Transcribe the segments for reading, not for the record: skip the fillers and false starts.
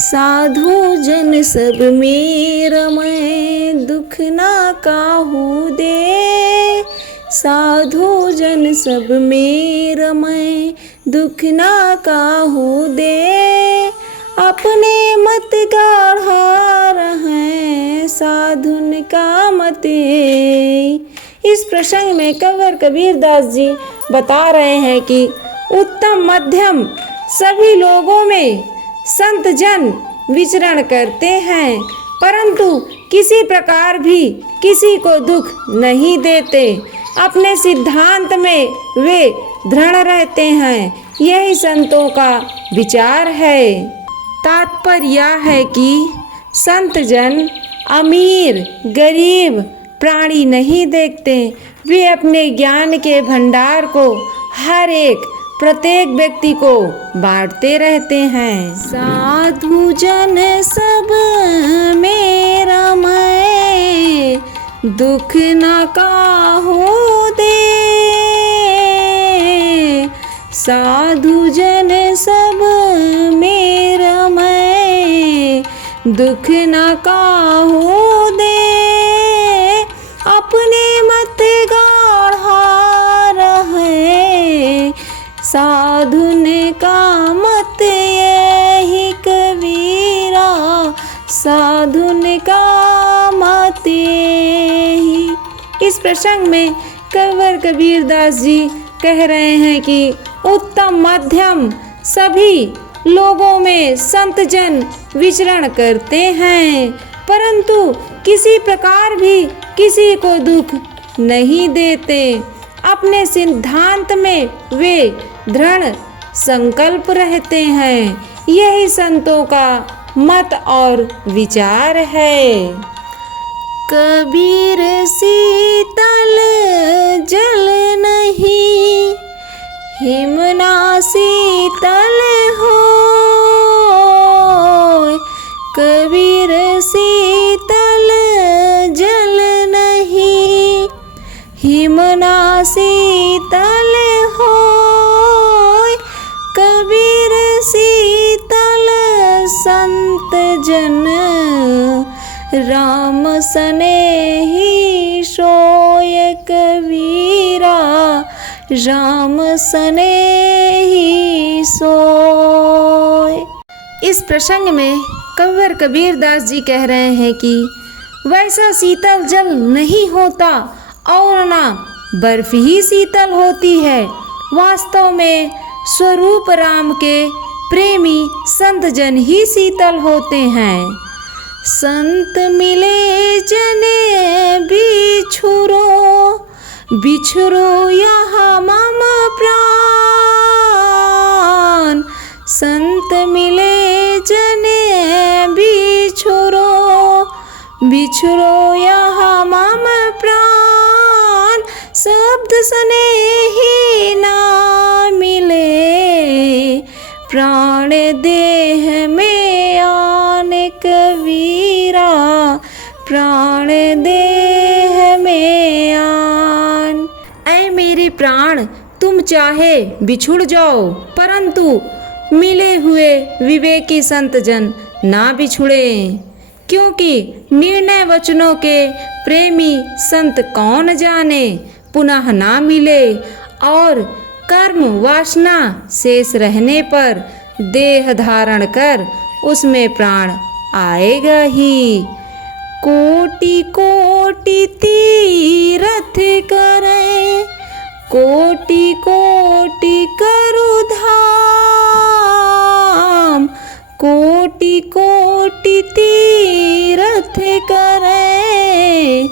साधु जन सब में रमय, दुख ना काहू दे। साधु जन सब में रमय, दुख ना काहू दे। अपने मत गाढ़ा रहें, साधुन का मते। इस प्रसंग में कंवर कबीरदास जी बता रहे हैं कि उत्तम मध्यम सभी लोगों में संत जन विचरण करते हैं, परंतु किसी प्रकार भी किसी को दुख नहीं देते। अपने सिद्धांत में वे दृढ़ रहते हैं। यही संतों का विचार है। तात्पर्य यह है कि संत जन अमीर गरीब प्राणी नहीं देखते। वे अपने ज्ञान के भंडार को हर एक प्रत्येक व्यक्ति को बांटते रहते हैं। साधु जन सब में रमय, दुख न काहू दे। साधु जन सब में रमय, दुख न काहू दे। अपने मत गाढ़ा रहे, साधुन का मत यही कबीरा। साधुन का मत यही। इस प्रसंग में कंवर कबीरदास जी कह रहे हैं कि उत्तम मध्यम सभी लोगों में संत जन विचरण करते हैं, परंतु किसी प्रकार भी किसी को दुख नहीं देते। अपने सिद्धांत में वे दृढ़ संकल्प रहते हैं। यही संतों का मत और विचार है। कबीर शीतल जल नहीं, हिमना शीतल हो। कबीर शीतल जल नहीं, हिमना शीतल हो। कबीर शीतल संत जन, राम सनेही सोय कबीरा। राम सनेही सोय। इस प्रसंग में कंवर कबीरदास जी कह रहे हैं कि वैसा शीतल जल नहीं होता और ना बर्फ ही शीतल होती है। वास्तव में स्वरूप राम के प्रेमी संत जन ही शीतल होते हैं। संत मिले जने बिछुरो, बिछुरो यहाँ मम प्राण। संत मिले जने बिछुरो, बिछुरो यहाँ मम प्राण। शब्द सने ही ना मिले, प्राण देह में आन कबीरा। प्राण देह में आन। ऐ मेरे प्राण, तुम चाहे बिछुड़ जाओ, परंतु मिले हुए विवेकी संत जन ना बिछुड़े, क्योंकि निर्णय वचनों के प्रेमी संत कौन जाने पुनः ना मिले। और कर्म वासना शेष रहने पर देह धारण कर उसमें प्राण आएगा ही। कोटि कोटि तीरथ करे, कोटि कोटि करु धाम। कोटि कोटि तीरथ करे,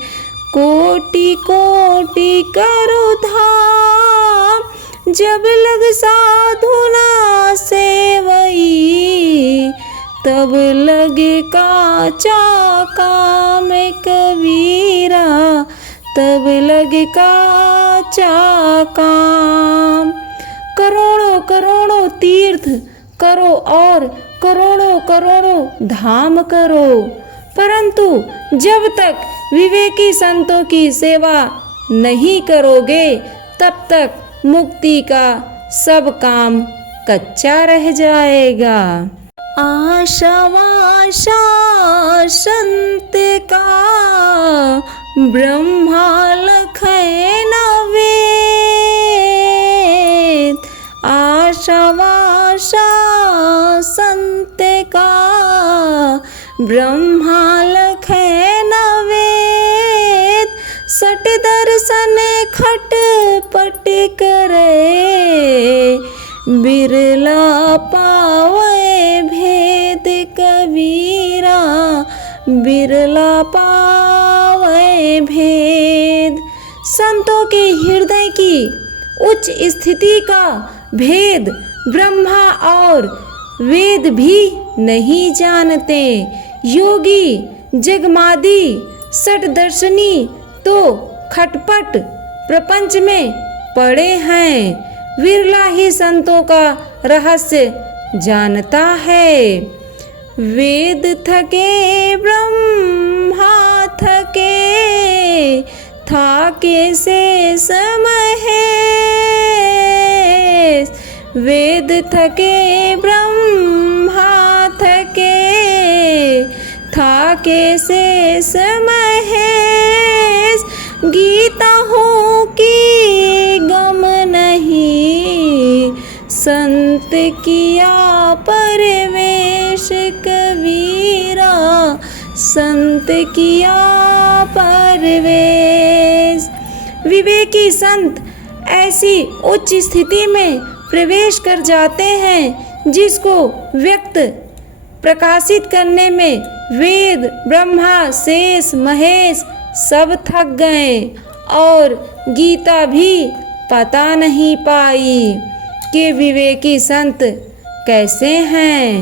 कोटि कोटि करु धाम। जब लग साधु ना सेवई, तब लगे काचा काम कबीरा। तब लगे काचा काम। करोड़ों करोड़ों तीर्थ करो और करोड़ों करोड़ों धाम करो, परंतु जब तक विवेकी संतों की सेवा नहीं करोगे, तब तक मुक्ति का सब काम कच्चा रह जाएगा। आशावाशा संत का ब्रह्मा लखन वेद। आशावाशा संत का ब्रह्मा लखन वेद। सट दर्शन खटपट करे बिरला पावे भेद कबीरा। बिरला पावे भेद। संतों के हृदय की उच्च स्थिति का भेद ब्रह्मा और वेद भी नहीं जानते। योगी जगमादी षटदर्शनी तो खटपट प्रपंच में पड़े हैं। विरला ही संतों का रहस्य जानता है। वेद थके ब्रह्मा थके थाके शेष महेश। वेद थके ब्रह्मा थके थाके शेष महेश। गीता हो की गम नहीं संत किया परवेश कबीरा। संत किया परवेश। विवेकी संत ऐसी उच्च स्थिति में प्रवेश कर जाते हैं जिसको व्यक्त प्रकाशित करने में वेद ब्रह्मा शेष महेश सब थक गए और गीता भी पता नहीं पाई कि विवेकी संत कैसे हैं।